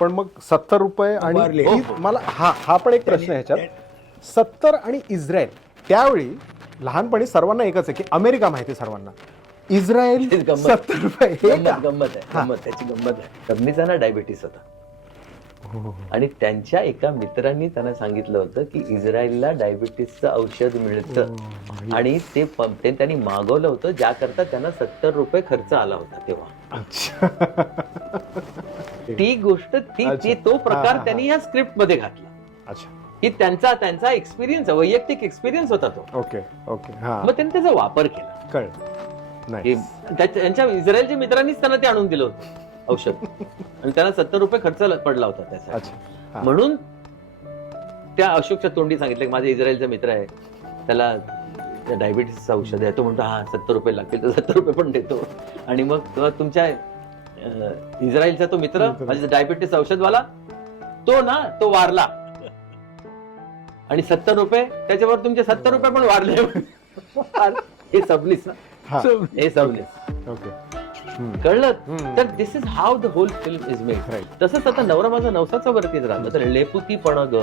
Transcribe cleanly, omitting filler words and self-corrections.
पण मग 70 रुपये आणि मला हा पण एक प्रश्न आहे ह्याच्यात. 70 आणि इस्रायल त्यावेळी लहानपणी सर्वांना एकच आहे की अमेरिका माहिती सर्वांना, इस्रायल 70 रुपये हे का? गंमत आहे, त्याची गंमत आहे. सबनीचा ना डायबिटीस होता आणि त्यांच्या एका मित्रांनी त्यांना सांगितलं होतं की इस्रायलला डायबिटीसचं औषध मिळतं आणि ते त्यांनी मागवलं होतं, ज्याकरता त्यांना 70 रुपये खर्च आला होता तेव्हा. ती गोष्ट तो प्रकार त्यांनी या स्क्रिप्ट मध्ये घातला. अच्छा, की त्यांचा एक्सपिरियन्स, वैयक्तिक एक्सपिरियन्स होता तो. ओके ओके, हा मग त्यांनी त्याचा वापर केला. कळलं. की त्यांच्या इस्रायलच्या मित्रांनीच त्यांना ते आणून दिलं होतं औषध आणि त्यांना 70 रुपये खर्च पडला होता त्यासाठी. अच्छा, म्हणून त्या अशोकच्या तोंडी सांगितलं की माझा इस्रायलचा मित्र आहे, त्याला डायबिटीसचं औषध आहे. तो म्हणतो हा 70 रुपये लागतील, तर 70 रुपये पण देतो. आणि मग तुमच्या इस्रायलचा तो मित्र माझा डायबिटीस औषधवाला तो वारला आणि 70 रुपये त्याच्यावर तुमचे 70 रुपये पण वारले. हे सबलीस, हे सबलीस. ओके, कळलं. तर this is how the whole film is made. तसंच आता नवरा माझा नवसाचा वरतीच राहतो, तर लेपुती पण ग